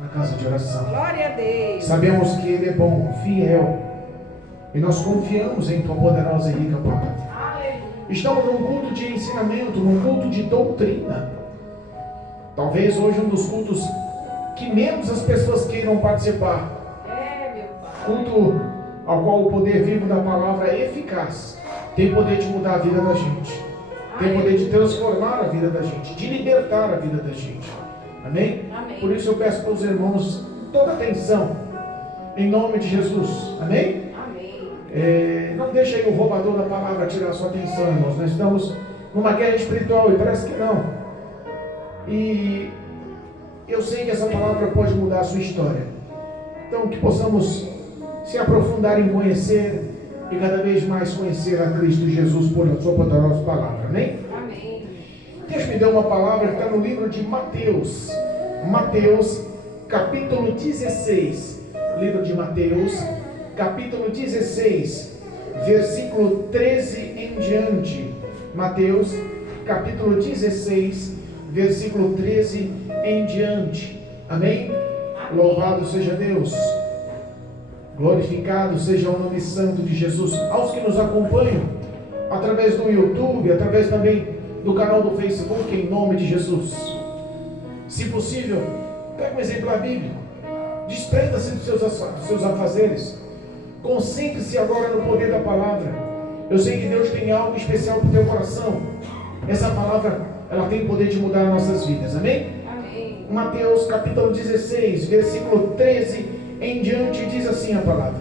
na casa de oração. Glória a Deus. Sabemos que Ele é bom, fiel, e nós confiamos em Tua poderosa e rica palavra. Aleluia. Estamos num culto de ensinamento, num culto de doutrina. Talvez hoje um dos cultos que menos as pessoas queiram participar. Meu Pai. Culto ao qual o poder vivo da palavra é eficaz. Tem poder de mudar a vida da gente. Tem poder de transformar a vida da gente, de libertar a vida da gente. Amém? Amém. Por isso eu peço para os irmãos toda atenção, em nome de Jesus. Amém? Amém. Não deixe aí o roubador da palavra tirar a sua atenção, irmãos. Nós estamos numa guerra espiritual e parece que não. E eu sei que essa palavra pode mudar a sua história. Então que possamos se aprofundar em conhecer e cada vez mais conhecer a Cristo Jesus por a sua poderosa palavra. Amém? Amém. Deus me deu uma palavra que está no livro de Mateus. Mateus, capítulo 16. Livro de Mateus, capítulo 16, versículo 13 em diante. Mateus, capítulo 16, versículo 13 em diante. Amém? Louvado seja Deus. Glorificado seja o nome santo de Jesus. Aos que nos acompanham através do YouTube, através também do canal do Facebook, em nome de Jesus. Se possível, pegue um exemplar bíblico. Desprenda-se dos seus afazeres. Concentre-se agora no poder da palavra. Eu sei que Deus tem algo especial para o teu coração. Essa palavra, ela tem o poder de mudar nossas vidas. Amém? Amém. Mateus capítulo 16, versículo 13 em diante, diz assim a palavra.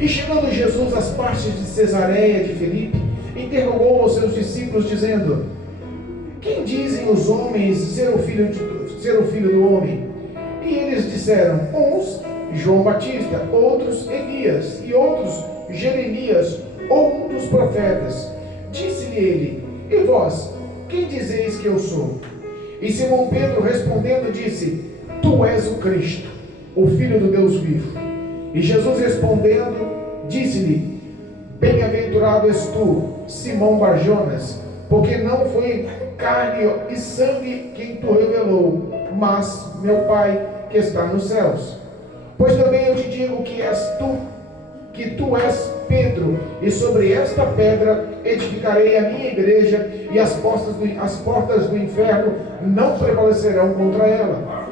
E chegando Jesus às partes de Cesareia de Filipe, interrogou aos seus discípulos, dizendo: quem dizem os homens ser o filho do homem? E eles disseram: uns João Batista, outros Elias, e outros Jeremias, ou um dos profetas. Disse-lhe ele: e vós, quem dizeis que eu sou? E Simão Pedro respondendo disse: tu és o Cristo, o Filho do Deus vivo. E Jesus respondendo disse-lhe: bem-aventurado és tu, Simão Barjonas, porque não foi carne e sangue quem tu revelou, mas meu Pai que está nos céus. Pois também eu te digo que tu és Pedro, e sobre esta pedra edificarei a minha igreja, e as portas do inferno não prevalecerão contra ela.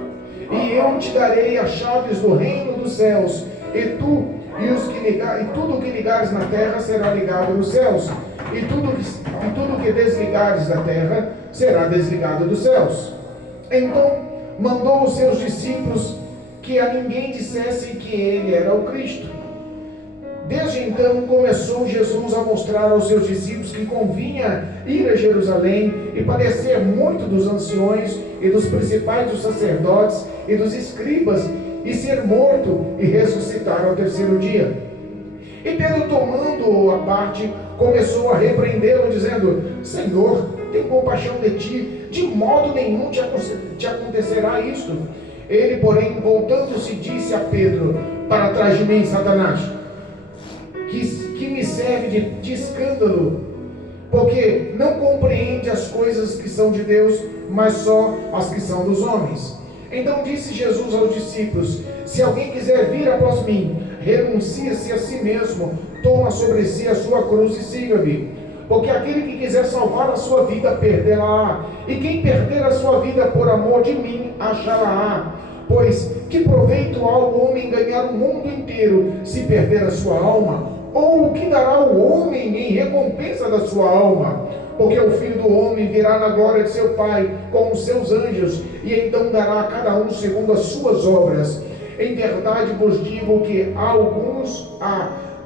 E eu te darei as chaves do reino dos céus, e tudo que ligares na terra será ligado nos céus, e tudo que desligares da terra será desligado dos céus. Então mandou os seus discípulos que a ninguém dissessem que ele era o Cristo. Desde então começou Jesus a mostrar aos seus discípulos que convinha ir a Jerusalém e padecer muito dos anciões e dos principais dos sacerdotes e dos escribas, e ser morto e ressuscitar ao terceiro dia. E Pedro, tomando-o à parte, começou a repreendê-lo, dizendo: Senhor, tem compaixão de ti, de modo nenhum te acontecerá isto. Ele, porém, voltando-se, disse a Pedro: para trás de mim, Satanás, que me serve de escândalo, porque não compreende as coisas que são de Deus, mas só as que são dos homens. Então disse Jesus aos discípulos: se alguém quiser vir após mim, renuncie-se a si mesmo, toma sobre si a sua cruz e siga-me. Porque aquele que quiser salvar a sua vida, perdê-la-á, e quem perder a sua vida por amor de mim, achará-a. Pois que proveito há o homem ganhar o mundo inteiro, se perder a sua alma? Ou o que dará o homem em recompensa da sua alma? Porque o Filho do Homem virá na glória de seu Pai com os seus anjos, e então dará a cada um segundo as suas obras. Em verdade vos digo que há alguns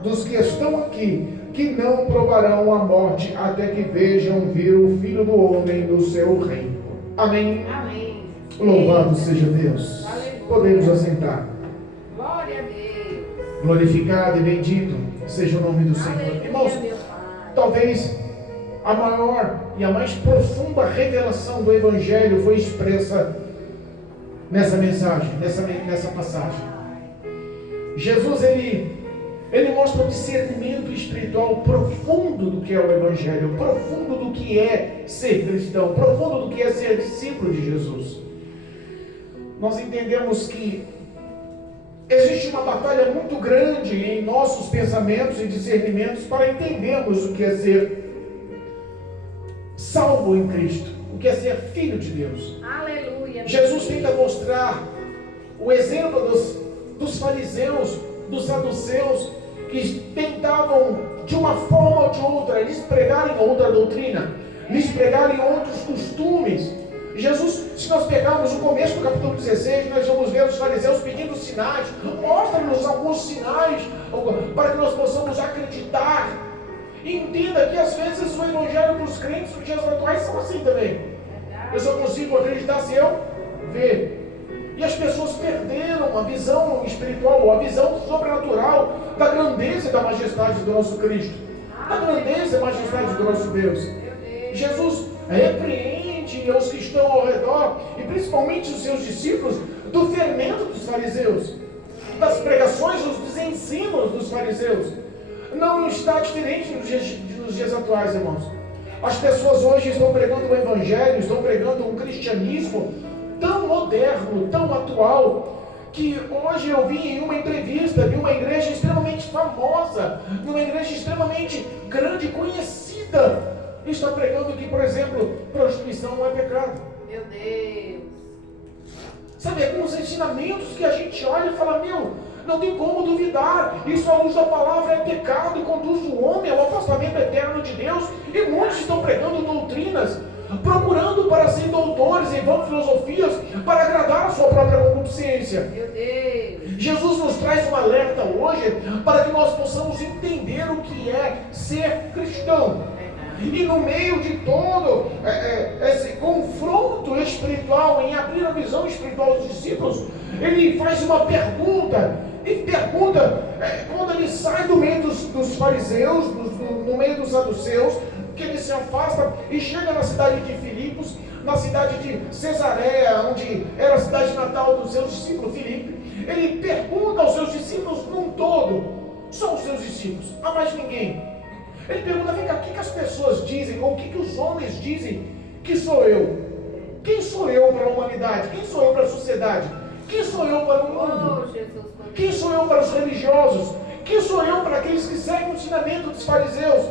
dos que estão aqui que não provarão a morte até que vejam vir o Filho do Homem no seu reino. Amém? Amém. Louvado seja Deus. Aleluia. Podemos assentar. Glória a Deus. Glorificado e bendito seja o nome do Senhor. Aleluia, Irmãos, meu Pai. talvez a maior e a mais profunda revelação do Evangelho foi expressa nessa mensagem, nessa passagem. Jesus, ele mostra o discernimento espiritual profundo do que é o Evangelho, profundo do que é ser cristão, profundo do que é ser discípulo de Jesus. nós entendemos que existe uma batalha muito grande em nossos pensamentos e discernimentos para entendermos o que é ser salvo em Cristo, o que é ser filho de Deus. Aleluia. Jesus tenta mostrar o exemplo dos fariseus, dos saduceus, que tentavam de uma forma ou de outra lhes pregarem outra doutrina, lhes pregarem outros costumes. Jesus, se nós pegarmos o começo do capítulo 16, nós vamos ver os fariseus pedindo sinais. Mostra-nos alguns sinais para que nós possamos acreditar. E entenda que às vezes o evangelho dos crentes nos dias atuais são assim também. Eu só consigo acreditar se eu ver. E as pessoas perderam a visão espiritual, a visão sobrenatural da grandeza e da majestade do nosso Cristo, da grandeza e majestade do nosso Deus. Jesus repreende os que estão ao redor, e principalmente os seus discípulos, do fermento dos fariseus, das pregações, dos ensinos dos fariseus. Não está diferente nos dias atuais, irmãos. As pessoas hoje estão pregando o evangelho, estão pregando um cristianismo tão moderno, tão atual, que hoje eu vi em uma entrevista de uma igreja extremamente famosa, numa igreja extremamente grande, conhecida, está pregando que, por exemplo, prostituição não é pecado. Meu Deus. Sabe, alguns ensinamentos que a gente olha e fala, não tem como duvidar, isso à luz da palavra é pecado e conduz o homem ao afastamento eterno de Deus. E muitos estão pregando doutrinas, procurando para ser doutores em vãs filosofias, para agradar a sua própria concupiscência. Meu Deus. Jesus nos traz um alerta hoje para que nós possamos entender o que é ser cristão. E no meio de todo esse confronto espiritual, em abrir a visão espiritual dos discípulos, ele faz uma pergunta. E pergunta, quando ele sai do meio dos fariseus, no meio dos saduceus, que ele se afasta e chega na cidade de Filipos, na cidade de Cesareia, onde era a cidade natal do seu discípulo Filipe. Ele pergunta aos seus discípulos num todo, só os seus discípulos, a mais ninguém. Ele pergunta, vem cá, o que as pessoas dizem, ou o que os homens dizem que sou eu? Quem sou eu para a humanidade? Quem sou eu para a sociedade? Quem sou eu para o mundo? Quem sou eu para os religiosos? Quem sou eu para aqueles que seguem o ensinamento dos fariseus?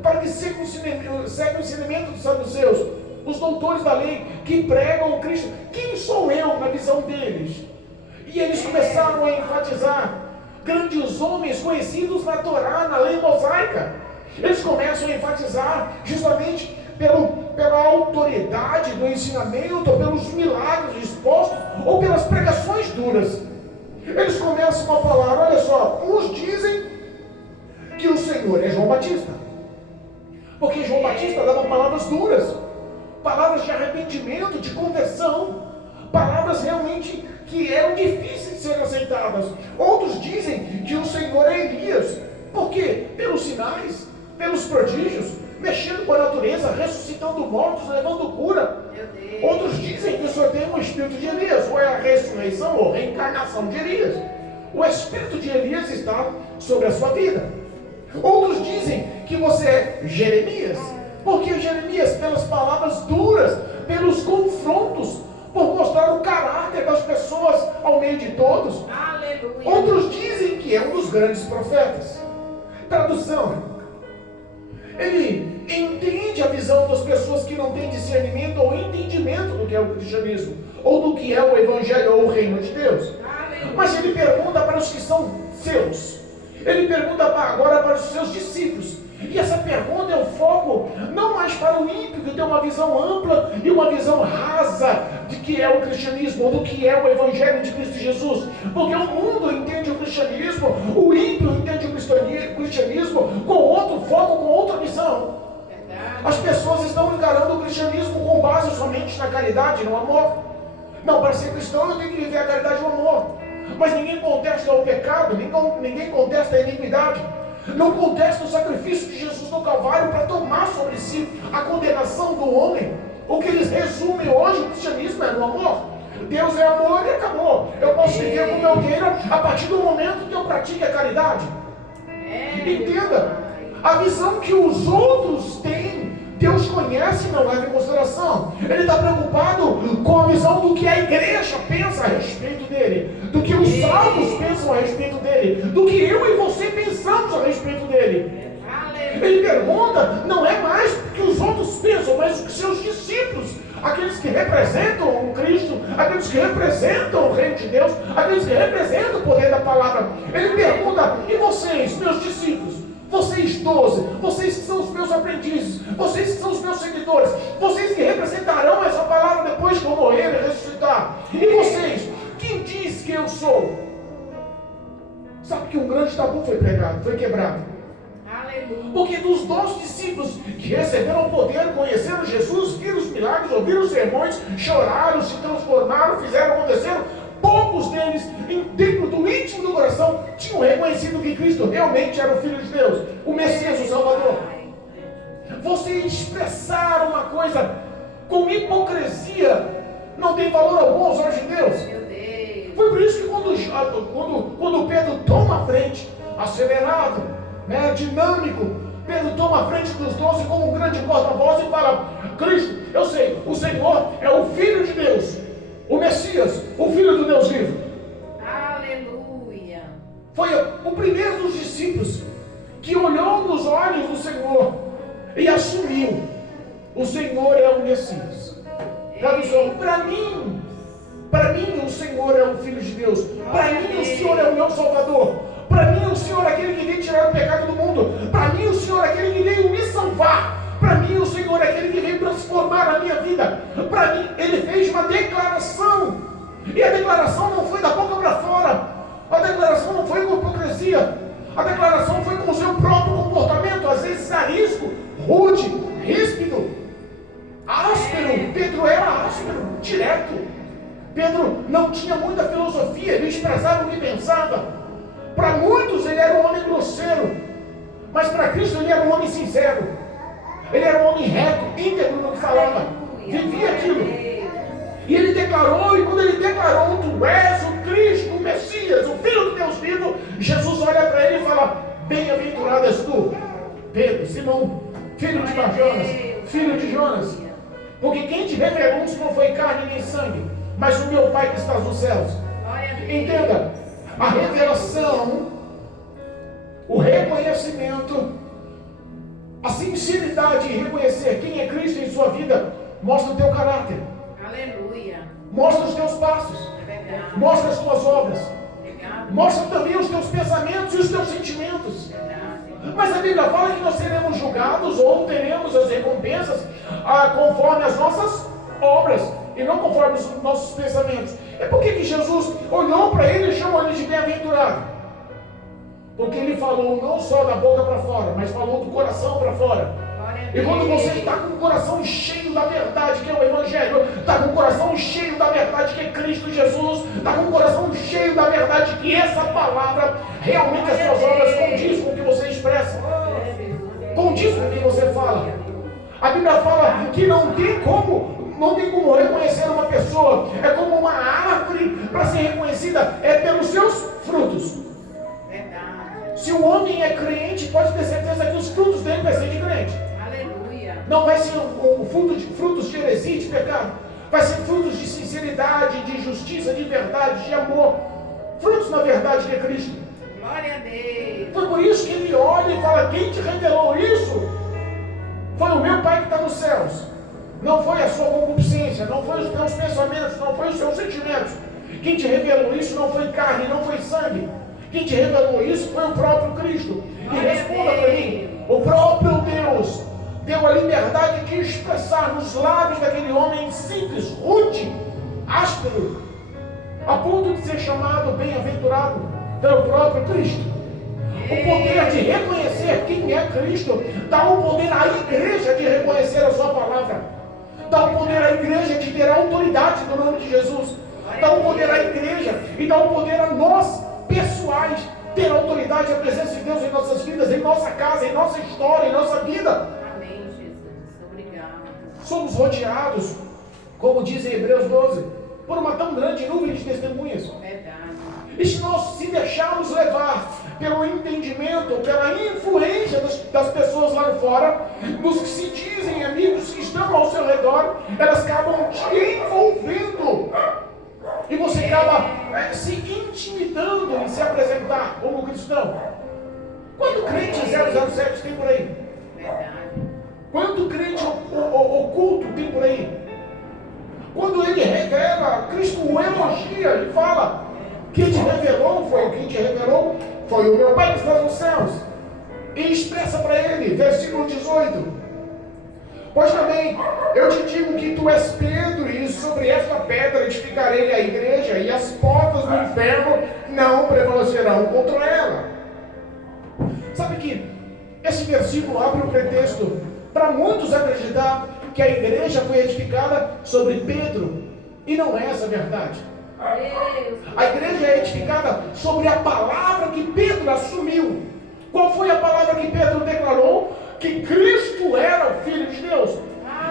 Para que seguem o ensinamento dos saduceus? Os doutores da lei que pregam o Cristo. Quem sou eu na visão deles? E eles começaram a enfatizar grandes homens conhecidos na Torá, na lei mosaica. Eles começam a enfatizar justamente pela autoridade do ensinamento, ou pelos milagres expostos, ou pelas pregações duras. Eles começam a falar, olha só, uns dizem que o Senhor é João Batista, porque João Batista dava palavras duras, palavras de arrependimento, de conversão, palavras realmente que eram difíceis de serem aceitadas. Outros dizem que o Senhor é Elias. Por quê? Pelos sinais, pelos prodígios, mexendo com a natureza, ressuscitando mortos, levando cura. Outros dizem que o Senhor tem um espírito de Elias, ou é a ressurreição ou reencarnação de Elias. O espírito de Elias está sobre a sua vida. Outros dizem que você é Jeremias. Por que Jeremias? Pelas palavras duras, pelos confrontos, por mostrar o caráter das pessoas ao meio de todos. Aleluia. Outros dizem que é um dos grandes profetas. Tradução: ele entende a visão das pessoas que não têm discernimento ou entendimento do que é o cristianismo, ou do que é o evangelho ou o reino de Deus. Mas ele pergunta para os que são seus. Ele pergunta agora para os seus discípulos. E essa pergunta é o foco não mais para o ímpio, que tem uma visão ampla e uma visão rasa de que é o cristianismo, ou do que é o evangelho de Cristo Jesus. Porque o mundo entende o cristianismo, o ímpio entende o cristianismo com outro foco, com outra visão. As pessoas estão encarando o cristianismo com base somente na caridade, no amor. Não, para ser cristão eu tenho que viver a caridade e o amor. Mas ninguém contesta o pecado, ninguém contesta a iniquidade. Não contesta o sacrifício de Jesus no Calvário para tomar sobre si a condenação do homem. O que eles resumem hoje, o cristianismo é no amor. Deus é amor e acabou. Eu posso viver como eu queira a partir do momento que eu pratique a caridade. Entenda, a visão que os outros têm, Deus conhece e não leva em consideração. Ele está preocupado com a visão do que a igreja pensa pensa a respeito dele, do que os salvos pensam a respeito dele, do que eu e você pensamos a respeito dele. Ele pergunta, não é mais o que os outros pensam, mas o que seus discípulos, aqueles que representam o Cristo, aqueles que representam o Reino de Deus, aqueles que representam o poder da palavra. Ele pergunta, e vocês, meus discípulos, vocês 12, vocês que são os meus aprendizes, vocês que são os meus seguidores, vocês que representarão essa palavra depois que eu morrer e ressuscitar, e vocês, quem diz que eu sou? Sabe que um grande tabu foi pregado, foi quebrado. Porque dos 12 discípulos que receberam o poder, conheceram Jesus, viram os milagres, ouviram os sermões, choraram, se transformaram, fizeram acontecer, poucos deles, dentro do íntimo do coração, tinham reconhecido que Cristo realmente era o Filho de Deus, o Messias, o Salvador. Você expressar uma coisa com hipocrisia não tem valor algum aos olhos de Deus. Foi por isso que quando Pedro toma a frente, acelerado, dinâmico, Pedro toma a frente dos 12 como um grande porta-voz e fala: Cristo, eu sei, o Senhor é o Filho de Deus, o Messias, o Filho do Deus vivo. Aleluia. Foi o primeiro dos discípulos que olhou nos olhos do Senhor e assumiu: o Senhor é o Messias. Tradução: para mim o Senhor é o Filho de Deus, para mim o Senhor é o meu Salvador. Para mim o Senhor é aquele que veio tirar o pecado do mundo. Para mim o Senhor é aquele que veio me salvar. Para mim o Senhor é aquele que veio transformar a minha vida. Para mim ele fez uma declaração. E a declaração não foi da boca para fora. A declaração não foi com hipocrisia. A declaração foi com o seu próprio comportamento. Às vezes arisco, rude, ríspido, áspero. Pedro era áspero, direto. Pedro não tinha muita filosofia. Ele expressava o que pensava. Para muitos ele era um homem grosseiro, mas para Cristo ele era um homem sincero. Ele era um homem reto, íntegro no que falava, vivia aquilo. E ele declarou, e quando ele declarou: tu és o Cristo, o Messias, o Filho do Deus vivo, Jesus olha para ele e fala: bem-aventurado és tu, Pedro, Simão, filho de Jonas, filho de Jonas, porque quem te revelou isso não foi carne nem sangue, mas o meu Pai que está nos céus. Entenda. A revelação, o reconhecimento, a sinceridade em reconhecer quem é Cristo em sua vida, mostra o teu caráter. Aleluia. Mostra os teus passos. Mostra as tuas obras. Mostra também os teus pensamentos e os teus sentimentos. Mas a Bíblia fala que nós seremos julgados ou teremos as recompensas conforme as nossas obras e não conforme os nossos pensamentos. É porque que Jesus olhou para ele e chamou ele de bem-aventurado. Porque ele falou não só da boca para fora, mas falou do coração para fora. E quando você está com o coração cheio da verdade, que é o Evangelho, está com o coração cheio da verdade, que é Cristo Jesus, está com o coração cheio da verdade, que essa palavra, realmente as suas obras condiz com o que você expressa, condiz com o que você fala. A Bíblia fala que não tem como reconhecer uma pessoa, é como uma árvore para ser reconhecida, é pelos seus frutos. Se o homem é crente, pode ter certeza que os frutos dele vai ser de crente. Aleluia. Não vai ser frutos de heresia, de pecado. Vai ser frutos de sinceridade, de justiça, de verdade, de amor. Frutos na verdade que é Cristo. Glória a Deus. Foi por isso que ele olha e fala: quem te revelou isso? Foi o meu Pai que está nos céus. Não foi a sua concupiscência, não foi os teus pensamentos, não foi os seus sentimentos. Quem te revelou isso não foi carne, não foi sangue. Quem te revelou isso foi o próprio Cristo. E responda para mim: o próprio Deus deu a liberdade de expressar nos lábios daquele homem simples, rude, áspero, a ponto de ser chamado bem-aventurado pelo próprio Cristo. O poder de reconhecer quem é Cristo dá o poder à igreja de reconhecer a sua palavra. Dá o poder à igreja de ter a autoridade do nome de Jesus. Dá o poder à igreja e dá o poder a nós, pessoais, ter a autoridade e a presença de Deus em nossas vidas, em nossa casa, em nossa história, em nossa vida. Amém, Jesus. Obrigado. Somos rodeados, como diz em Hebreus 12, por uma tão grande nuvem de testemunhas. Verdade. E se nós se deixarmos levar pelo entendimento, pela influência das pessoas lá fora, dos que se dizem amigos que estão ao seu redor, elas acabam te envolvendo. E você se intimidando em se apresentar como cristão. Quanto crente 007 tem por aí? Verdade. Quanto crente oculto tem por aí? Quando ele revela, Cristo o elogia, ele fala: quem te revelou foi o meu Pai que está nos céus. E expressa para ele, versículo 18: pois também eu te digo que tu és Pedro, e sobre esta pedra edificarei a igreja, e as portas do inferno não prevalecerão contra ela. Sabe que esse versículo abre um pretexto para muitos acreditar que a igreja foi edificada sobre Pedro, e não é essa a verdade. A igreja é edificada sobre a palavra que Pedro assumiu. Qual foi a palavra que Pedro declarou? Que Cristo era o Filho de Deus.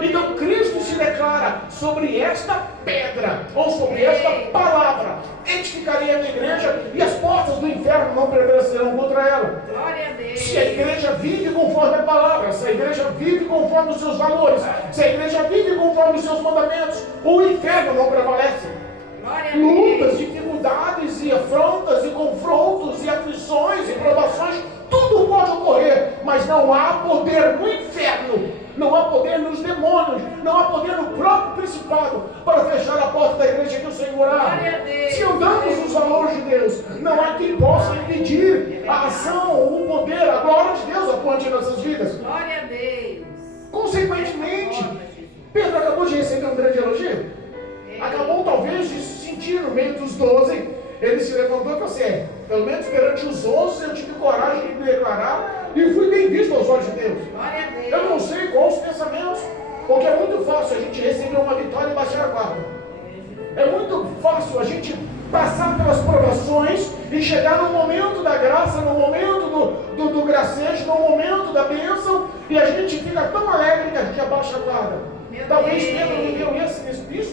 Então Cristo se declara: sobre esta pedra, ou sobre esta palavra, edificarei a minha igreja, e as portas do inferno não prevalecerão contra ela. Glória a Deus. Se a igreja vive conforme a palavra, se a igreja vive conforme os seus valores, se a igreja vive conforme os seus mandamentos, o inferno não prevalece. Glória a Deus. Lutas, dificuldades e afrontas e confrontos e aflições e provações, tudo pode ocorrer, mas não há poder no inferno, não há poder nos demônios, não há poder no próprio principado para fechar a porta da igreja que o Senhor abre. Se andamos nos valores de Deus, não há quem possa impedir a ação, o poder, a glória de Deus atuante em nossas vidas. Glória a Deus. Consequentemente, Pedro acabou de receber um grande elogio. Acabou talvez de se sentir no meio dos 12. Ele se levantou e falou assim: pelo menos perante os 11 eu tive coragem de me declarar e fui bem visto aos olhos de Deus. Glória a Deus. Eu não sei quais os pensamentos, porque é muito fácil a gente receber uma vitória e baixar a guarda. É muito fácil a gente passar pelas provações e chegar no momento da graça, no momento do gracejo, no momento da bênção, e a gente fica tão alegre que a gente abaixa a guarda. Talvez Pedro viveu isso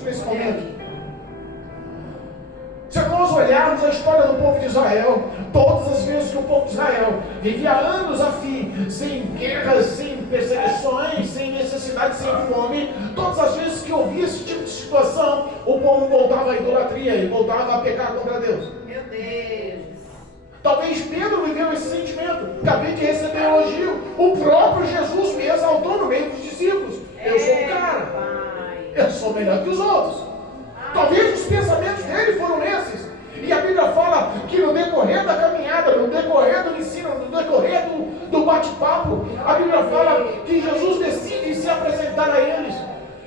nesse momento. Se nós olharmos a história do povo de Israel, todas as vezes que o povo de Israel vivia anos a fim, sem guerras, sem perseguições, sem necessidade, sem fome, todas as vezes que ouvia esse tipo de situação, o povo voltava à idolatria e voltava a pecar contra Deus. Meu Deus. Talvez Pedro viveu esse sentimento. Acabei de receber elogio. O próprio Jesus me exaltou no meio dos discípulos. Eu sou o cara. Eu sou melhor que os outros. Talvez os pensamentos dele foram esses. E a Bíblia fala que no decorrer da caminhada, no decorrer do ensino, no decorrer do bate-papo, a Bíblia fala que Jesus decide se apresentar a eles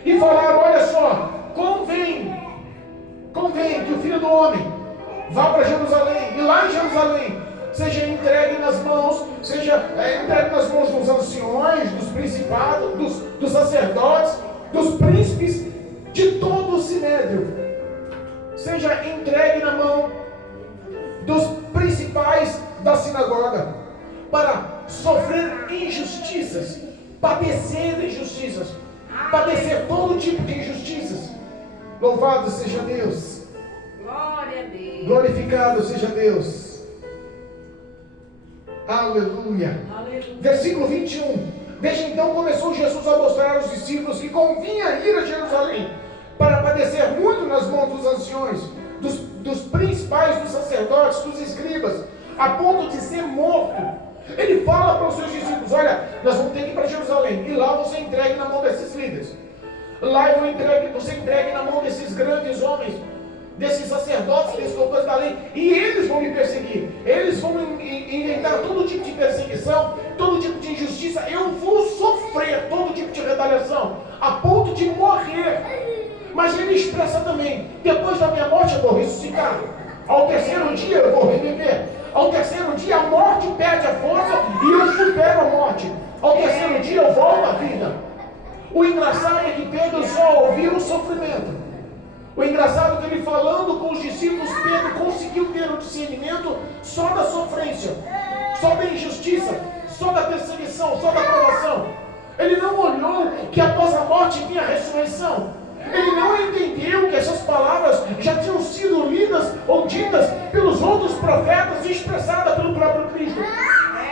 e falar: olha só, convém que o Filho do Homem vá para Jerusalém, e lá em Jerusalém seja entregue nas mãos dos anciões, dos principados, dos sacerdotes, dos príncipes, de todo o sinédrio, seja entregue na mão dos principais da sinagoga, para sofrer injustiças, padecer injustiças, padecer todo tipo de injustiças. Louvado seja Deus. Glória a Deus. Glorificado seja Deus. Aleluia. Aleluia. Versículo 21. Desde então começou Jesus a mostrar aos discípulos que convinha ir a Jerusalém para padecer muito nas mãos dos anciões, dos principais, dos sacerdotes, dos escribas, a ponto de ser morto. Ele fala para os seus discípulos: olha, nós vamos ter que ir para Jerusalém, e lá você entregue na mão desses líderes, lá você entregue na mão desses grandes homens, desses sacerdotes, desses doutores da lei, e eles vão me perseguir, eles vão inventar todo tipo de perseguição, todo tipo de injustiça, eu vou sofrer todo tipo de retaliação, a ponto de morrer. Mas ele expressa também: depois da minha morte eu vou ressuscitar, ao terceiro dia eu vou reviver, ao terceiro dia a morte perde a força e eu supero a morte, ao terceiro dia eu volto à vida. O engraçado é que Pedro só ouviu o sofrimento. O engraçado é que ele, falando com os discípulos, Pedro conseguiu ter o discernimento só da sofrência, só da injustiça, só da perseguição, só da provação. Ele não olhou que após a morte vinha a ressurreição. Ele não entendeu que essas palavras já tinham sido lidas ou ditas pelos outros profetas e expressadas pelo próprio Cristo.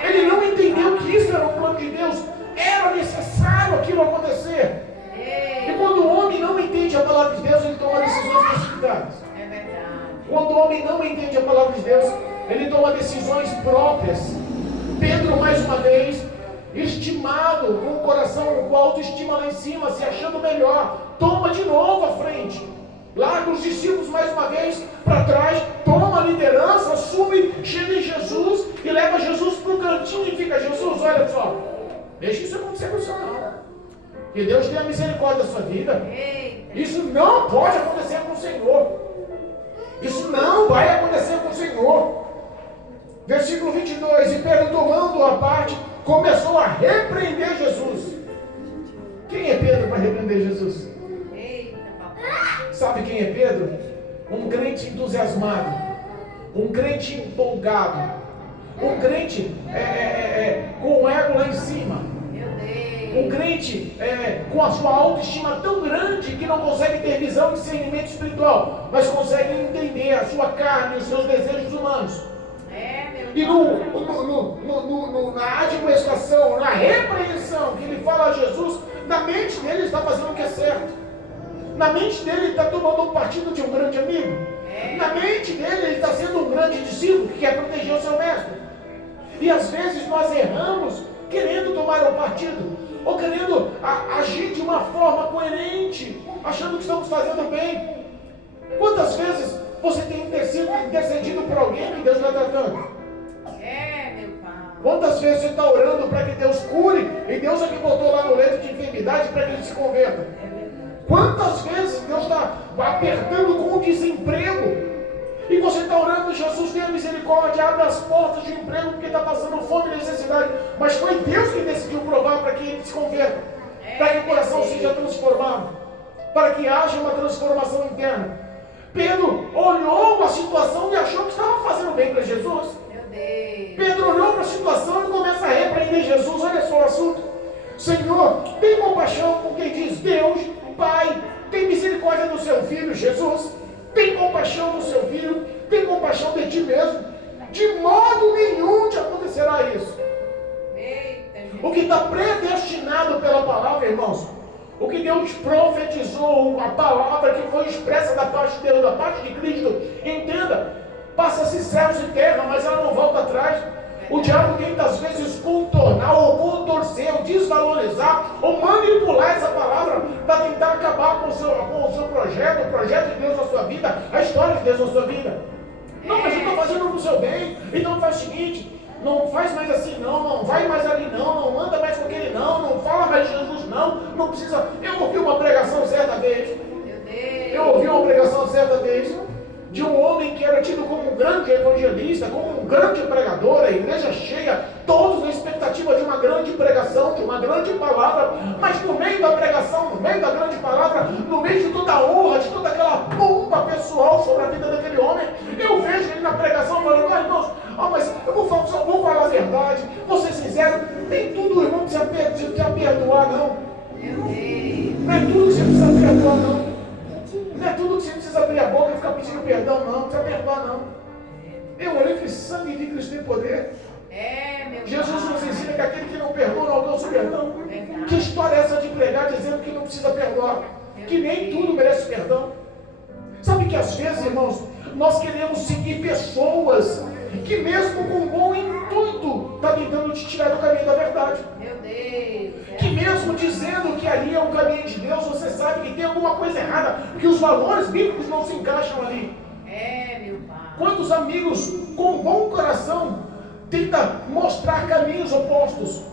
Ele não entendeu que isso era o plano de Deus. Era necessário aquilo acontecer. E quando o homem não entende a palavra de Deus, ele toma decisões precipitadas. É verdade. Quando o homem não entende a palavra de Deus, ele toma decisões próprias. Pedro, mais uma vez, estimado, com o coração, com a autoestima lá em cima, se achando melhor, toma de novo a frente. Larga os discípulos mais uma vez para trás, toma a liderança, assume, chega em Jesus e leva Jesus para o cantinho e fica: Jesus, olha só, deixa isso acontecer com o Senhor não. Que Deus tenha misericórdia da sua vida. Isso não pode acontecer com o Senhor. Isso não vai acontecer com o Senhor. Versículo 22, e Pedro, tomando a parte, começou a repreender Jesus. Quem é Pedro para repreender Jesus? Sabe quem é Pedro? Um crente entusiasmado, um crente empolgado, um crente com o ego lá em cima, um crente com a sua autoestima tão grande que não consegue ter visão e discernimento espiritual, mas consegue entender a sua carne e os seus desejos humanos. E na admoestação, na repreensão que ele fala a Jesus, na mente dele ele está fazendo o que é certo. Na mente dele ele está tomando um partido de um grande amigo. Na mente dele ele está sendo um grande discípulo que quer proteger o seu mestre. E às vezes nós erramos querendo tomar um partido, ou querendo agir de uma forma coerente, achando que estamos fazendo bem. Quantas vezes você tem intercedido por alguém que Deus está tratando? Meu pai. Quantas vezes você está orando para que Deus cure, e Deus é que botou lá no leito de enfermidade para que ele se converta? Quantas vezes Deus está apertando com o desemprego, e você está orando: Jesus, tenha misericórdia, abre as portas de emprego, porque está passando fome e necessidade. Mas foi Deus que decidiu provar para que ele se converta, para que o coração seja transformado, para que haja uma transformação interna. Pedro olhou a situação e achou que estava fazendo bem para Jesus. Pedro olhou para a situação e começa a repreender Jesus. Olha só o assunto: Senhor, tem compaixão com quem diz Deus, Pai, tem misericórdia do seu filho Jesus, tem compaixão do seu filho, tem compaixão de ti mesmo. De modo nenhum te acontecerá isso. O que está predestinado pela palavra, irmãos, o que Deus profetizou, a palavra que foi expressa da parte de Deus, da parte de Cristo, entenda, passa-se céus e terra, mas ela não volta atrás. O diabo tenta às vezes contornar, ou contorcer, ou desvalorizar, ou manipular essa palavra para tentar acabar com o seu projeto, o projeto de Deus na sua vida, a história de Deus na sua vida. Não, mas eu estou fazendo para o seu bem. Então faz o seguinte: não faz mais assim não, não vai mais ali não anda mais com aquele não fala mais de Jesus não precisa. Eu ouvi uma pregação certa vez, de um homem que era tido como um grande evangelista, como um grande pregador, a igreja cheia, todos na expectativa de uma grande pregação, de uma grande palavra, mas no meio da pregação, no meio da grande palavra, no meio de toda a honra, de toda aquela pompa pessoal sobre a vida daquele homem, eu vejo ele na pregação falando: irmãos, mas eu vou falar a verdade, vou ser sincero, nem tudo, irmão, precisa perdoar não. Não é tudo que você precisa perdoar não. Não é tudo que você precisa abrir a boca e ficar pedindo perdão, não precisa perdoar, não. Eu olhei que sangue de Cristo tem poder. Jesus nos ensina que aquele que não perdoa não alcança o perdão. Que história é essa de pregar dizendo que não precisa perdoar? Que nem tudo merece perdão. Sabe que às vezes, irmãos, nós queremos seguir pessoas que mesmo com bom intuito está tentando te tirar do caminho da verdade. Que mesmo dizendo que ali é o caminho de Deus, você sabe que tem alguma coisa errada, que os valores bíblicos não se encaixam ali. Meu pai. Quantos amigos com bom coração tentam mostrar caminhos opostos?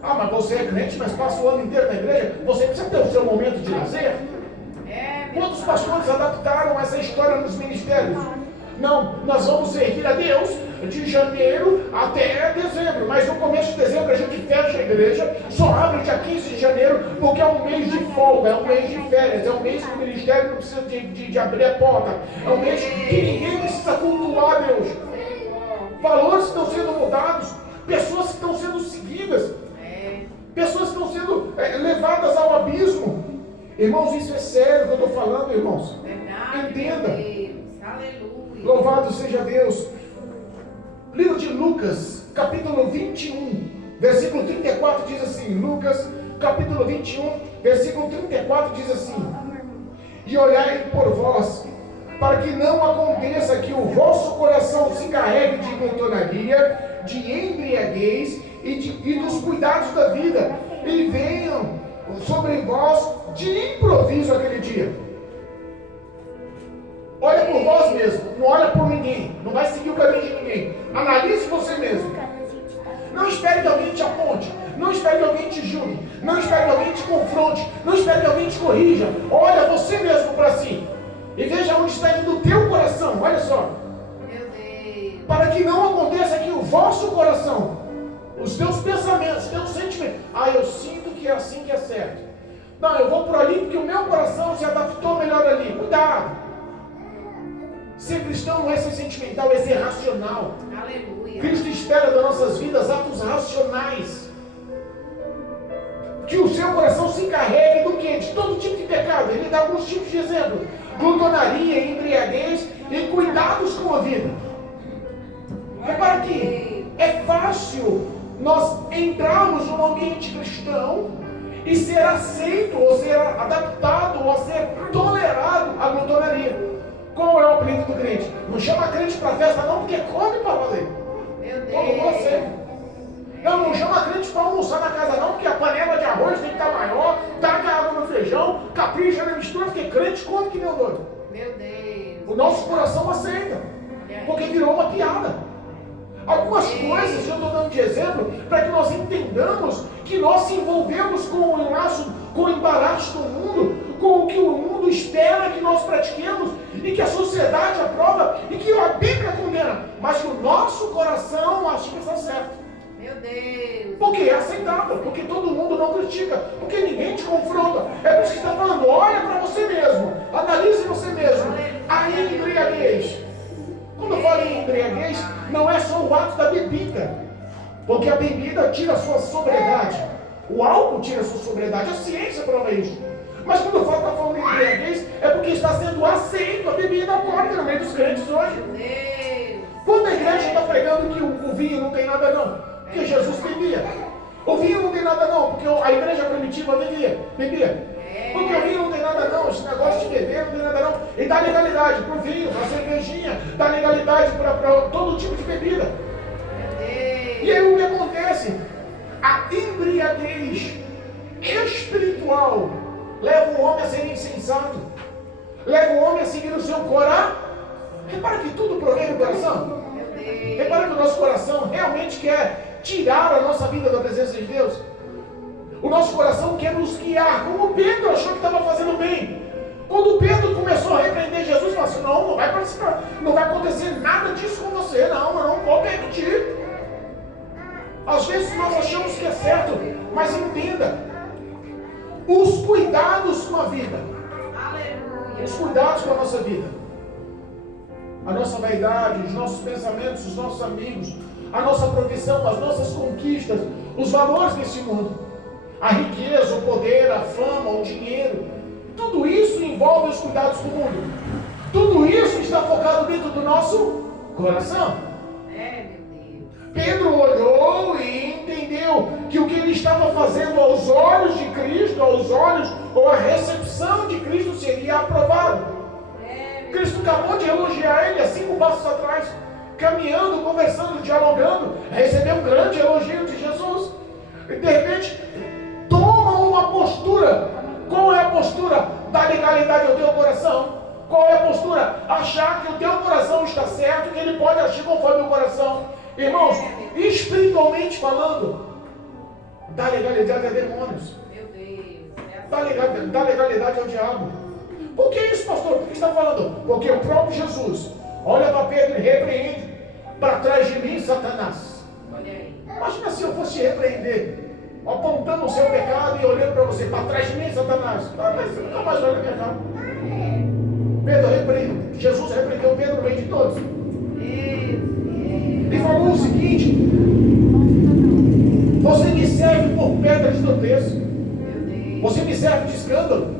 Mas você é crente, mas passa o ano inteiro na igreja, você precisa ter o seu momento de lazer. Quantos pastores adaptaram essa história nos ministérios? Não, nós vamos servir a Deus de janeiro até dezembro, mas no começo de dezembro a gente fecha a igreja, só abre dia 15 de janeiro, porque é um mês de folga, é um mês de férias, é um mês que o ministério não precisa de abrir a porta, é um mês que ninguém precisa cultuar a Deus. Valores estão sendo mudados, pessoas que estão sendo seguidas, pessoas que estão sendo levadas ao abismo. Irmãos, isso é sério que eu estou falando, irmãos. Entenda. Aleluia. Louvado seja Deus. Livro de Lucas, capítulo 21, versículo 34 diz assim. Lucas, capítulo 21, versículo 34 diz assim: e olhai por vós, para que não aconteça que se encarregue de glutonaria, de embriaguez e dos cuidados da vida, e venham sobre vós de improviso aquele dia. Olha por vós mesmo, não olha por ninguém, não vai seguir o caminho de ninguém. Analise você mesmo. Não espere que alguém te aponte, não espere que alguém te julgue, não espere que alguém te confronte, não espere que alguém te corrija. Olha você mesmo para si e veja onde está indo o teu coração. Olha só. Meu Deus. Para que não aconteça que o vosso coração, os teus pensamentos, os teus sentimentos, eu sinto que é assim que é certo. Não, eu vou por ali porque o meu coração se adaptou melhor ali. Cuidado. Ser cristão não é ser sentimental, é ser racional. Aleluia. Cristo espera das nossas vidas atos racionais. Que o seu coração se encarregue do quê? De todo tipo de pecado. Ele dá alguns tipos de exemplo: glutonaria, embriaguez e cuidados com a vida. Repara que é fácil nós entrarmos num ambiente cristão e ser aceito, ou ser adaptado, ou ser tolerado à glutonaria. Qual é o apelido do crente? Não chama crente para festa não, porque come para valer. Meu Deus. Todo mundo aceita. Não chama crente para almoçar na casa não, porque a panela de arroz tem que estar maior, taca água no feijão, capricha na mistura, porque crente come que nem o doido. Meu Deus. O nosso coração aceita, porque virou uma piada. Algumas coisas eu estou dando de exemplo para que nós entendamos que nós se envolvemos com o laço, com o embaraço do mundo, com o que o mundo espera que nós pratiquemos e que a sociedade aprova e que a Bíblia condena, mas que o nosso coração acha que está certo. Meu Deus. Porque é aceitável, porque todo mundo não critica, porque ninguém te confronta. É por isso que está falando, olha para você mesmo, analise você mesmo. A embriaguez. Quando eu falo em embriaguez, não é só o ato da bebida, porque a bebida tira a sua sobriedade, o álcool tira a sua sobriedade, a ciência prova isso. Mas quando eu falo que está falando em embriaguez, é porque está sendo aceito a bebida alcoólica no meio dos crentes hoje. Meu Deus. Quando a igreja está pregando que o vinho não tem nada não, porque Jesus bebia. O vinho não tem nada não, porque a igreja primitiva bebia. Porque o vinho não tem nada não, esse negócio de beber não tem nada não. E dá legalidade para o vinho, para a cervejinha, dá legalidade para todo tipo de bebida. E aí o que acontece? A embriaguez espiritual leva o homem a ser insensato, leva o homem a seguir o seu coração. Repara que tudo provém do coração. Repara que o nosso coração realmente quer tirar a nossa vida da presença de Deus. O nosso coração quer nos guiar, como Pedro achou que estava fazendo bem. Quando Pedro começou a repreender Jesus, falou assim: não vai participar, não vai acontecer nada disso com você, não, eu não vou permitir. Às vezes nós achamos que é certo, mas entenda, os cuidados com a vida, os cuidados com a nossa vida, a nossa vaidade, os nossos pensamentos, os nossos amigos, a nossa profissão, as nossas conquistas, os valores desse mundo, a riqueza, o poder, a fama, o dinheiro, tudo isso envolve os cuidados com o mundo. Tudo isso está focado dentro do nosso coração. Pedro olhou e entendeu que o que ele estava fazendo aos olhos de Cristo, aos olhos ou a recepção de Cristo seria aprovado. Cristo acabou de elogiar ele há 5 passos atrás, caminhando, conversando, dialogando, recebeu um grande elogio de Jesus. E de repente toma uma postura. Qual é a postura da legalidade ao teu coração? Qual é a postura? Achar que o teu coração está certo, que ele pode agir conforme o coração. Irmãos, espiritualmente falando, dá legalidade a demônios. Dá legalidade ao diabo. Por que isso, pastor? Por que está falando? Porque o próprio Jesus olha para Pedro e repreende: para trás de mim, Satanás. Imagina se eu fosse repreender, apontando o seu pecado e olhando para você: para trás de mim, Satanás. Mas você nunca mais olha para cá. Jesus repreendeu Pedro no meio de todos. E falou o seguinte: você me serve por pedra de tropeço, você me serve de escândalo,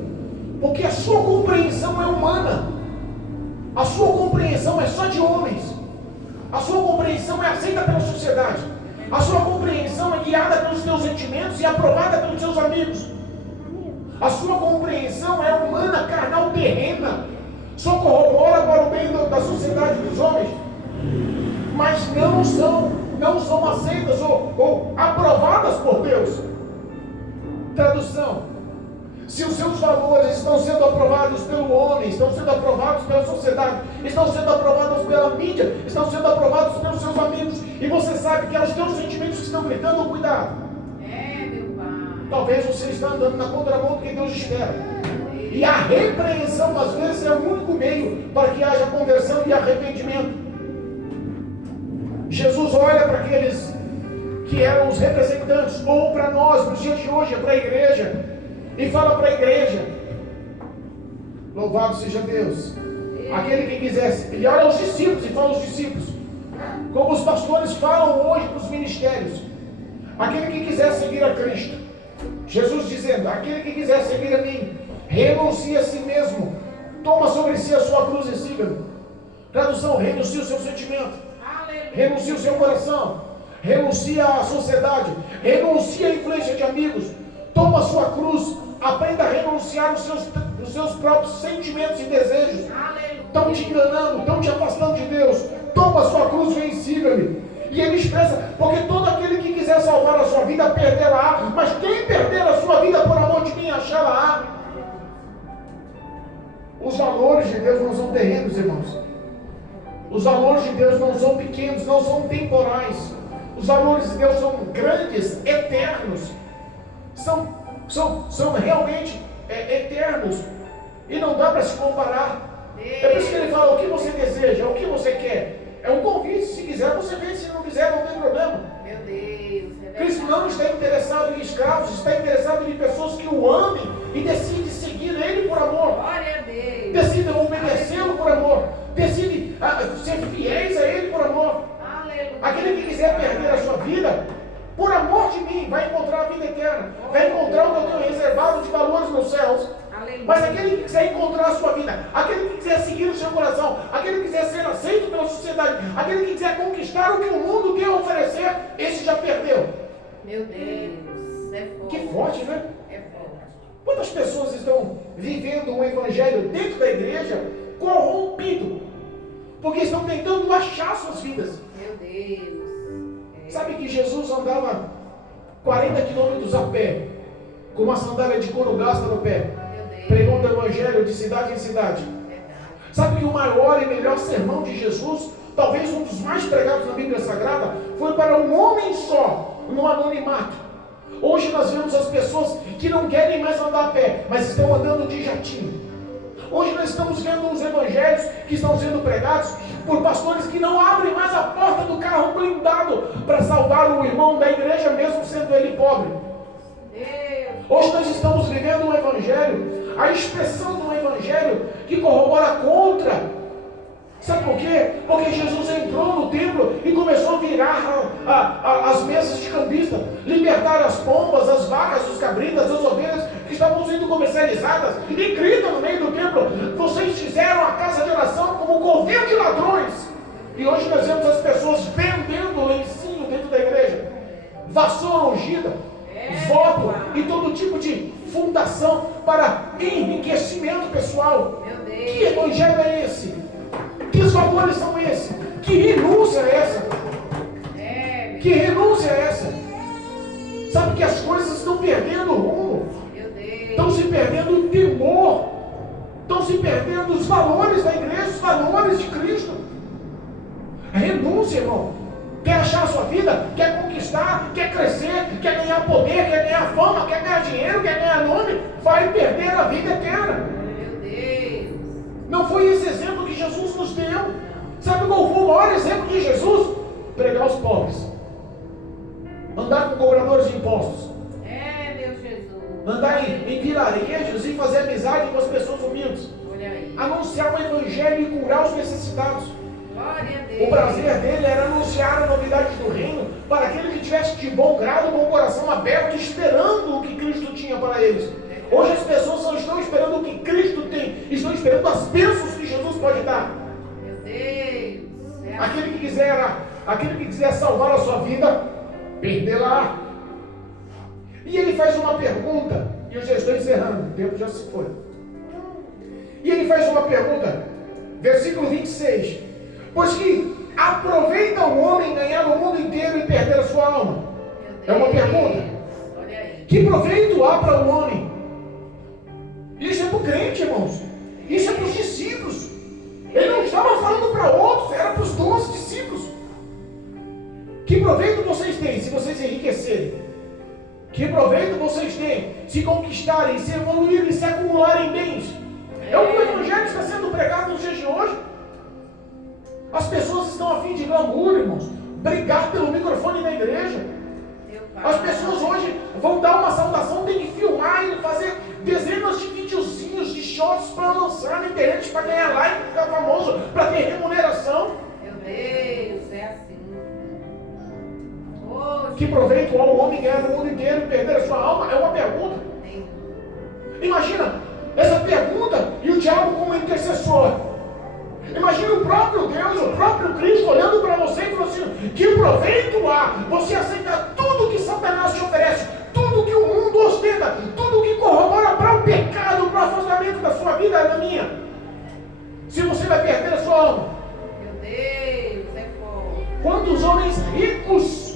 porque a sua compreensão é humana, a sua compreensão é só de homens, a sua compreensão é aceita pela sociedade, a sua compreensão é guiada pelos teus sentimentos e aprovada pelos teus amigos. A sua compreensão é humana, carnal, terrena, só corrobora para o bem da sociedade dos homens. mas não são aceitas ou aprovadas por Deus. Tradução: se os seus valores estão sendo aprovados pelo homem, estão sendo aprovados pela sociedade, estão sendo aprovados pela mídia, estão sendo aprovados pelos seus amigos, e você sabe que os teus sentimentos estão gritando, cuidado. Meu Pai. Talvez você está andando na contramão do que Deus espera. E a repreensão, às vezes, é o único meio para que haja conversão e arrependimento. Jesus olha para aqueles que eram os representantes, ou para nós, nos dias de hoje, para a igreja, e fala para a igreja: louvado seja Deus. Aquele que quisesse, ele olha aos discípulos e fala aos discípulos, como os pastores falam hoje para os ministérios: aquele que quiser seguir a Cristo. Jesus dizendo: aquele que quiser seguir a mim, renuncie a si mesmo, toma sobre si a sua cruz e siga-me. Tradução: renuncie o seu sentimento, renuncie o seu coração, renuncie à sociedade, renuncie à influência de amigos, toma a sua cruz, aprenda a renunciar os seus próprios sentimentos e desejos. Estão te enganando, estão te afastando de Deus. Toma a sua cruz, vem e siga-me. E ele expressa: porque todo aquele que quiser salvar a sua vida, perderá, mas quem perder a sua vida por amor de mim, achá-la. Os valores de Deus não são terrenos, irmãos. Os valores de Deus não são pequenos, não são temporais. Os valores de Deus são grandes, eternos. São realmente eternos. E não dá para se comparar. É por isso que ele fala: o que você deseja, o que você quer. É um convite: se quiser você vem, se não quiser não tem problema. Meu Deus. Cristo não está interessado em escravos, está interessado em pessoas que o amem e decidem seguir Ele por amor. Glória a Deus. Decidem obedecê-lo por amor. Decidem ser fiéis a Ele por amor. Aleluia. Aquele que quiser perder a sua vida, por amor de mim, vai encontrar a vida eterna. Vai encontrar o que eu tenho reservado de valores nos céus. Aleluia. Mas aquele que quiser encontrar a sua vida, aquele que quiser seguir o seu coração, aquele que quiser ser aceito pela sociedade, aquele que quiser conquistar o que o mundo tem a oferecer, esse já perdeu. Meu Deus. É forte. Que forte, né? É forte. Quantas pessoas estão vivendo um evangelho dentro da igreja corrompido, porque estão tentando achar suas vidas? Meu Deus. Sabe que Jesus andava 40 quilômetros a pé, com uma sandália de couro gasta no pé, pregando o evangelho de cidade em cidade. Sabe que o maior e melhor sermão de Jesus, talvez um dos mais pregados na Bíblia Sagrada, foi para um homem só, no anonimato. Hoje nós vemos as pessoas que não querem mais andar a pé, mas estão andando de jatinho. Hoje nós estamos vendo os evangelhos que estão sendo pregados por pastores que não abrem mais a porta do carro blindado para salvar o irmão da igreja, mesmo sendo ele pobre. Hoje nós estamos vivendo um evangelho, a expressão de um evangelho que corrobora contra. Sabe por quê? Porque Jesus entrou no templo e começou a virar as mesas de cambista, libertar as pombas, as vacas, os cabritas, as ovelhas que estavam sendo comercializadas, e grita no meio do templo: vocês fizeram a casa de oração como covil de ladrões. E hoje nós vemos as pessoas vendendo lencinho dentro da igreja, vassoura ungida, voto e todo tipo de fundação para enriquecimento pessoal. Que evangelho é esse? Que valores são esses? Que renúncia é essa? Que renúncia é essa? Sabe que as coisas estão perdendo o rumo, estão se perdendo o temor, estão se perdendo os valores da igreja, os valores de Cristo. Renúncia, irmão. Quer achar a sua vida? Quer conquistar? Quer crescer? Quer ganhar poder? Quer ganhar fama? Quer ganhar dinheiro? Quer ganhar nome? Vai perder a vida eterna. Não foi esse exemplo que Jesus nos deu. Sabe qual foi o maior exemplo de Jesus? Pregar aos pobres, andar com cobradores de impostos, meu Jesus. andar em vilarejos e fazer amizade com as pessoas humildes, anunciar o evangelho e curar os necessitados. Glória a Deus. O prazer dele era anunciar a novidade do reino para aquele que tivesse de bom grado, com o coração aberto, esperando o que Cristo tinha para eles. Hoje as pessoas não estão esperando o que Cristo tem, estão esperando as bênçãos que Jesus pode dar. Meu Deus. Aquele que quiser salvar a sua vida, perdê-la. E ele faz uma pergunta, e eu já estou encerrando, o tempo já se foi. E ele faz uma pergunta, versículo 26. Pois que aproveita o homem ganhar o mundo inteiro e perder a sua alma? É uma pergunta. Olha aí. Que proveito há para o homem? Isso é para o crente, irmãos. Isso é para os discípulos. Ele não estava falando para outros, era para os 12 discípulos. Que proveito vocês têm se vocês enriquecerem? Que proveito vocês têm se conquistarem, se evoluírem, se acumularem bens? É o que o evangelho está sendo pregado nos dias de hoje. As pessoas estão a fim de glamour, irmãos. Brigar pelo microfone na igreja. As pessoas hoje vão dar uma saudação, tem que filmar e fazer dezenas de videozinhos, de shorts para lançar na internet, para ganhar like, ficar famoso, para ter remuneração. Meu Deus, é assim. Hoje, Que proveito há o homem ganhar o mundo inteiro e perder a sua alma? É uma pergunta. Imagina essa pergunta e o diabo como intercessor. Imagina o próprio Deus, o próprio Cristo olhando para você e falando assim: que proveito há você aceitar tudo que Satanás te oferece, tudo que o mundo ostenta, tudo que corrobora para o pecado, para o afastamento da sua vida e da minha, se você vai perder a sua alma? meu Deus, é forte. Quantos homens ricos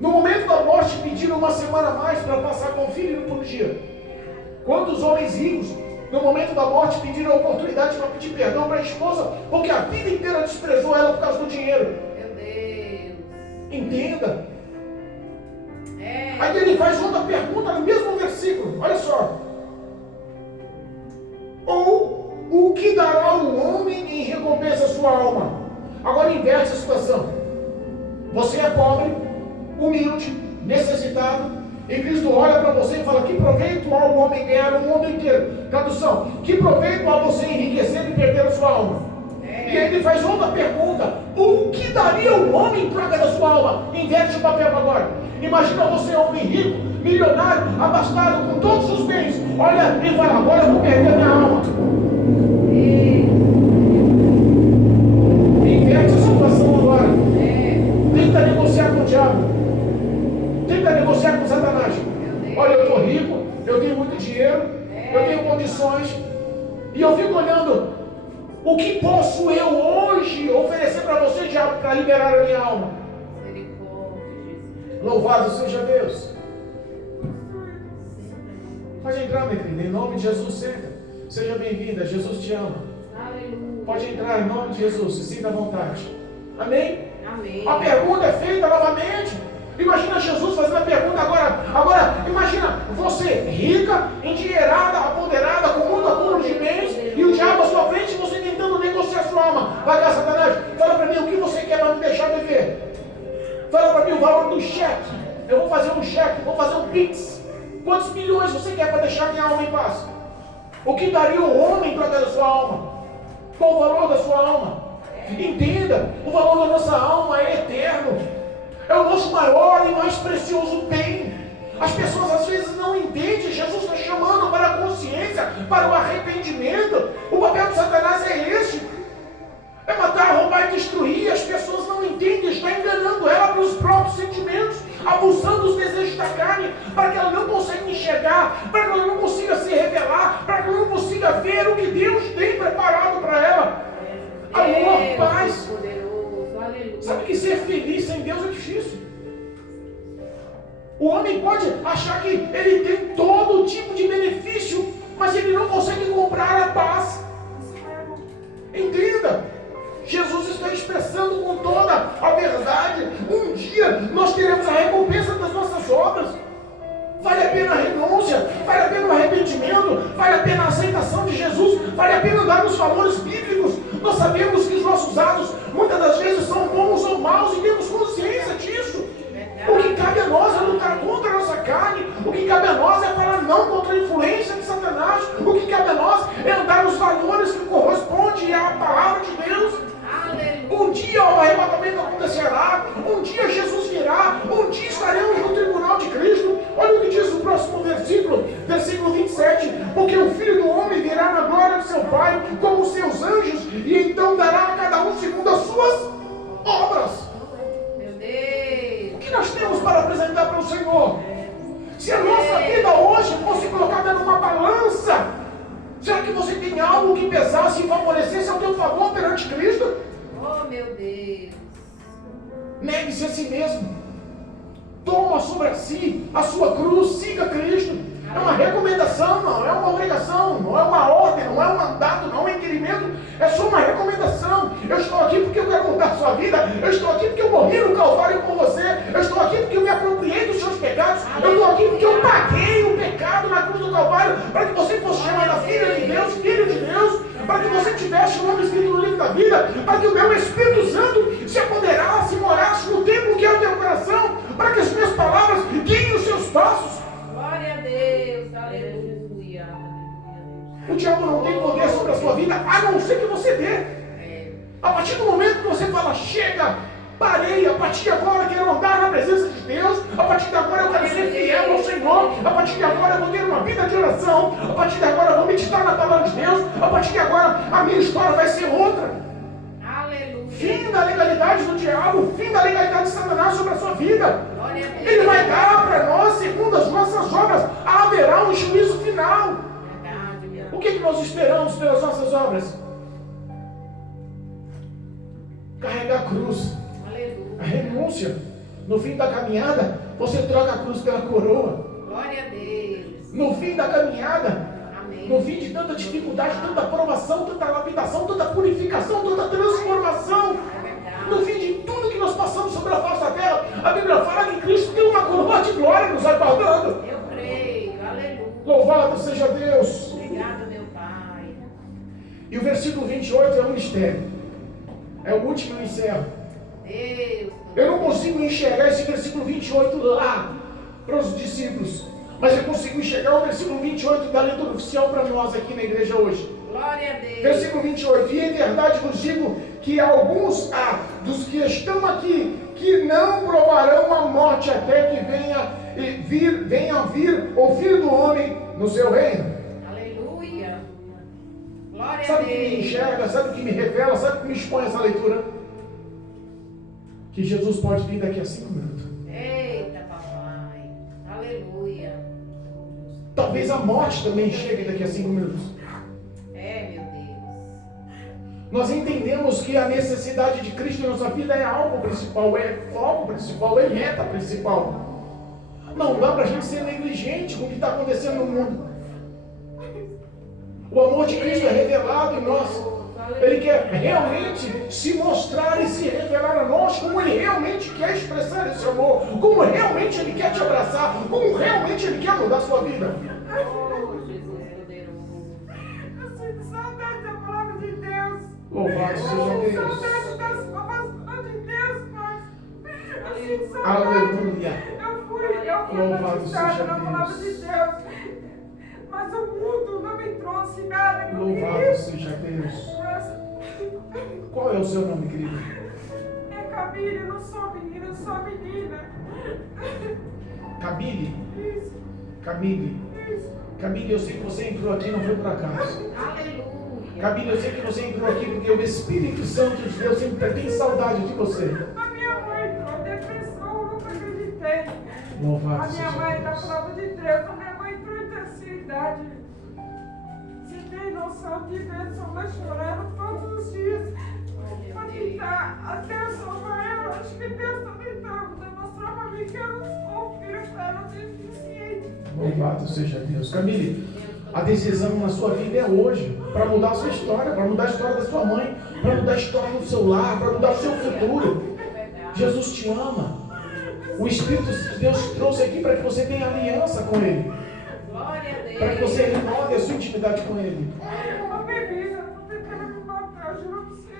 no momento da morte pediram uma semana a mais para passar com o filho por dia? Quantos homens ricos no momento da morte pediram a oportunidade para pedir perdão para a esposa, porque a vida inteira desprezou ela por causa do dinheiro? Meu Deus. Entenda. É. Aí ele faz outra pergunta no mesmo versículo, olha só: ou o que dará o homem em recompensa à sua alma? Agora inverte a situação. Você é pobre, humilde, necessitado, e Cristo olha para você e fala: que proveito há o homem ganhar o mundo inteiro? Tradução: que proveito há você enriquecer e perder a sua alma? E aí ele faz outra pergunta: o que daria o homem em troca da sua alma? Inverte o papel agora. Imagina você, homem rico, milionário, abastado com todos os bens. Olha e fala: agora eu vou perder a minha alma. Inverte a situação agora. Tenta negociar com o diabo. Tenta negociar com Satanás. Olha, eu estou rico, eu tenho muito dinheiro, eu tenho condições, e eu fico olhando: o que posso eu hoje oferecer para você, diabo, para liberar a minha alma? Louvado seja Deus. Pode entrar, minha querida, em nome de Jesus, senta. Seja bem-vinda, Jesus te ama. Aleluia. Pode entrar em nome de Jesus, se sinta à vontade. Amém? Amém. A pergunta é feita novamente. Imagina Jesus fazendo a pergunta agora. Agora, imagina você rica, endinheirada, apoderada, com muito acúmulo de bens, e o diabo à sua frente, você tentando negociar sua alma. Vai cá, Satanás, fala para mim o que você quer para me deixar viver. Fala para mim o valor do cheque. Eu vou fazer um cheque, vou fazer um pix. Quantos milhões você quer para deixar minha alma em paz? O que daria o homem para da sua alma? Qual o valor da sua alma? Entenda, o valor da nossa alma é eterno. É o nosso maior e mais precioso bem. As pessoas às vezes não entendem. Jesus está chamando para a consciência, para o arrependimento. O papel de Satanás é esse: é matar, roubar e destruir. As pessoas não entendem, está enganando ela pelos próprios sentimentos, abusando dos desejos da carne, para que ela não consiga enxergar, para que ela não consiga se revelar, para que ela não consiga ver o que Deus tem preparado para ela. Amor, paz. Sabe que ser feliz sem Deus é difícil. O homem pode achar que ele tem todo tipo de benefício, mas ele não consegue comprar a paz. Entenda, Jesus está expressando com toda a verdade: um dia nós teremos a recompensa das nossas obras. Vale a pena a renúncia, vale a pena o arrependimento, vale a pena a aceitação de Jesus, vale a pena andar nos valores bíblicos. Nós sabemos que os nossos atos muitas das vezes são bons ou maus e temos consciência disso. O que cabe a nós é lutar contra a nossa carne. O que cabe a nós é falar não contra a influência de Satanás. O que cabe a nós é andar nos valores que correspondem à palavra de Deus. Um dia o arrebatamento acontecerá, um dia Jesus virá, um dia estaremos no tribunal de Cristo. Olha o que diz o próximo versículo, versículo 27: porque o Filho do Homem virá na glória de seu Pai com os seus anjos, e então dará a cada um segundo as suas obras. Meu Deus. O que nós temos para apresentar para o Senhor? Se a nossa vida hoje fosse colocada numa balança, será que você tem algo que pesasse e favorecesse ao teu favor perante Cristo? meu Deus. Negue-se a si mesmo. Toma sobre si a sua cruz, siga Cristo. É uma recomendação, não é uma obrigação, não é uma ordem, não é um mandato, não é um requerimento, é só uma recomendação. Eu estou aqui porque eu quero mudar a sua vida, eu estou aqui porque eu morri no Calvário por você, eu estou aqui porque eu me apropriei dos seus pecados, eu estou aqui porque eu paguei o pecado na cruz do Calvário, para que você fosse chamada filha de Deus, filho de Deus, para que você tivesse o nome escrito no livro da vida, para que o meu Espírito Santo se apoderasse, morasse no templo que é o teu coração, para que as minhas palavras guiem os seus passos. Glória a Deus, aleluia. O diabo não tem poder sobre a sua vida, a não ser que você dê. A partir do momento que você fala, chega, parei, a partir de agora eu quero andar na presença de Deus, a partir de agora eu quero ser fiel ao Senhor, a partir de agora eu vou ter uma vida de oração, a partir de agora eu vou meditar na palavra de Deus, a partir de agora a minha história vai ser outra. Aleluia. Fim da legalidade do diabo, fim da legalidade de Satanás sobre a sua vida. Glória a Deus. Ele vai dar para nós, segundo as nossas obras, haverá um juízo final. Verdade, meu O que nós esperamos pelas nossas obras? Carregar a cruz, Aleluia. a renúncia. No fim da caminhada, você troca a cruz pela coroa. Glória a Deus. No fim da caminhada, Amém. no fim de tanta dificuldade, tanta provação, tanta lapidação, tanta purificação, tanta transformação, É verdade. no fim de tudo que nós passamos sobre a face da terra, a Bíblia fala que Cristo tem uma coroa de glória nos aguardando. Eu creio. Aleluia. Louvado seja Deus. Obrigada, meu Pai. E o versículo 28 é um mistério. É o último eu encerro. Deus. Eu não consigo enxergar esse versículo 28 lá para os discípulos, mas eu consigo enxergar o versículo 28 da leitura oficial para nós aqui na igreja hoje. Glória a Deus. Versículo 28. E em verdade vos digo que alguns dos que estão aqui que não provarão a morte até que venha vir o Filho do Homem no seu reino. Aleluia. Glória a Sabe o que me Deus. enxerga? Sabe o que me revela? Sabe o que me expõe essa leitura? Que Jesus pode vir daqui a 5 minutos. Eita, papai. Aleluia. Talvez a morte também chegue daqui a 5 minutos. É, meu Deus. Nós entendemos que a necessidade de Cristo em nossa vida é algo principal, é foco principal, é meta principal. Não dá para a gente ser negligente com o que está acontecendo no mundo. O amor de Cristo é revelado em nós. Ele quer realmente se mostrar e se revelar a nós como Ele realmente quer expressar esse amor, como realmente Ele quer te abraçar, como realmente Ele quer mudar a sua vida. Oh, Jesus poderoso. Eu sinto saudade da palavra de Deus. Louvado seja Eu sinto Deus. saudade das palavras de Deus, Pai. Eu sinto saudade. Aleluia. Eu fui Louvado batizada seja na palavra Deus. de Deus. Mas o mundo não me trouxe nada que eu Louvado queria. seja Deus. Mas Qual é o seu nome, querido? é Camille, eu não sou menina, eu sou menina. Camille? Isso, Camille. isso. Camille, eu sei que você entrou aqui não foi por acaso. Aleluia. Camille, eu sei que você entrou aqui porque o Espírito Santo de Deus sempre tem saudade de você. A minha mãe entrou em depressão, eu nunca acreditei. Louvado A minha seja mãe, da Deus. palavra de Deus, a minha mãe entrou em terceira idade. Você tem noção de ver sua mãe chorando todos os dias para tentar até salvar ela? Acho que Deus está tentando demonstrar para mim que eu não sou filha dela deficiente. Louvado seja Deus. Camille, a decisão na sua vida é hoje para mudar a sua história, para mudar a história da sua mãe, para mudar a história do seu lar, para mudar o seu futuro. Jesus te ama. O Espírito de Deus te trouxe aqui para que você tenha aliança com Ele, Glória a Deus. para que você renove a sua intimidade com Ele. A bebida, eu tô tentando me matar, eu juro pra você.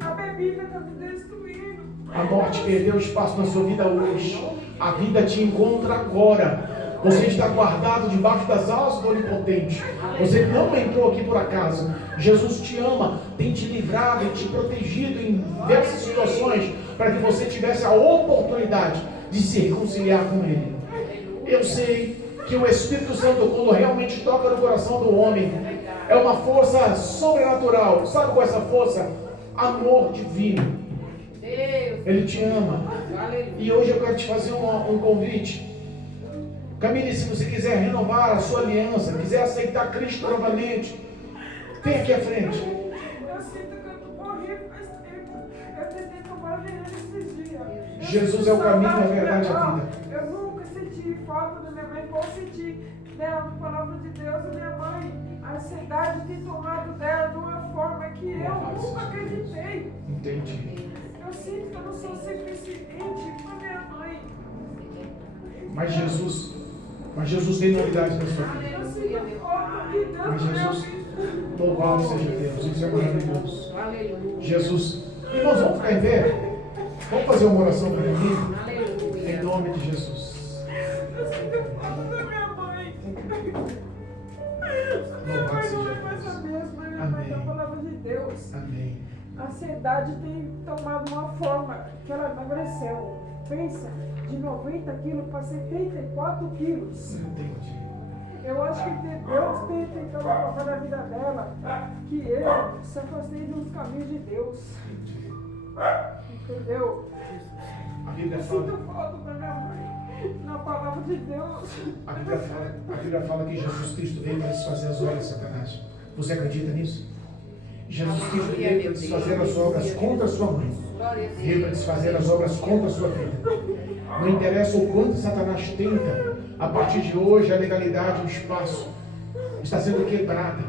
A bebida está me destruindo. A morte perdeu espaço na sua vida hoje. A vida te encontra agora. Você está guardado debaixo das asas do Onipotente. Você não entrou aqui por acaso. Jesus te ama, tem te livrado e te protegido em diversas situações para que você tivesse a oportunidade de se reconciliar com Ele. Eu sei que o Espírito Santo, quando realmente toca no coração do homem, é uma força sobrenatural. Sabe qual é essa força? Amor divino. Deus. Ele te ama. Aleluia. E hoje eu quero te fazer um convite. Camille, se você quiser renovar a sua aliança, quiser aceitar Cristo novamente, vem aqui à frente. Eu sinto que eu tô morrendo faz tempo. Jesus é o caminho, a verdade e a vida. Eu nunca senti falta da minha mãe, como senti dela na palavra de Deus. A minha mãe, a ansiedade tem tomado dela de uma forma que eu nunca acreditei. Entendi. Eu sinto que eu não sou suficiente para minha mãe. Mas Jesus tem novidade na sua vida. Eu sinto falta de Deus. Mas Jesus, louvado seja Deus, isso é maravilhoso. Aleluia. Jesus, irmãos, vamos ficar em pé? Vamos fazer uma oração para mim? Aleluia. Em nome de Jesus. Eu sinto falta da minha mãe. Minha Louvado mãe seja não é mais a Deus. mesma, minha mãe é a Amém. palavra de Deus. Amém. A ansiedade tem tomado uma forma que ela emagreceu. Pensa, de 90 quilos para 74 quilos. Entendi. Eu acho que Deus tem tentado provar na vida dela que eu se afastei dos caminhos de Deus. Entendeu? A Bíblia Eu fala. sinto falta da minha mãe. Na palavra de Deus. A Bíblia fala que Jesus Cristo veio para desfazer as obras de Satanás. Você acredita nisso? Jesus Cristo veio para desfazer as obras contra a sua mãe. Veio para desfazer as obras contra a sua vida. Não interessa o quanto Satanás tenta, a partir de hoje a legalidade, o espaço está sendo quebrada.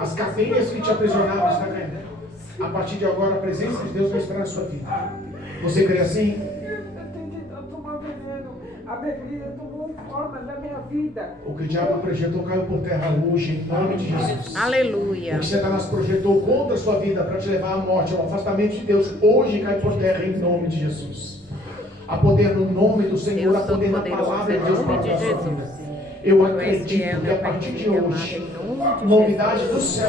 As cadeias que te aprisionavam estão caindo. A partir de agora a presença de Deus vai estar na sua vida. Você crê assim? Eu tenho tentado tomar veneno. A bebida tomou forma da minha vida. O que o diabo projetou caiu por terra hoje, em nome de Jesus. Aleluia. O que Satanás projetou contra a sua vida para te levar à morte, ao afastamento de Deus, hoje cai por terra em nome de Jesus. Há poder no nome do Senhor, há poder na palavra de Deus para a sua vida. Eu acredito que a partir de hoje, novidade do céu.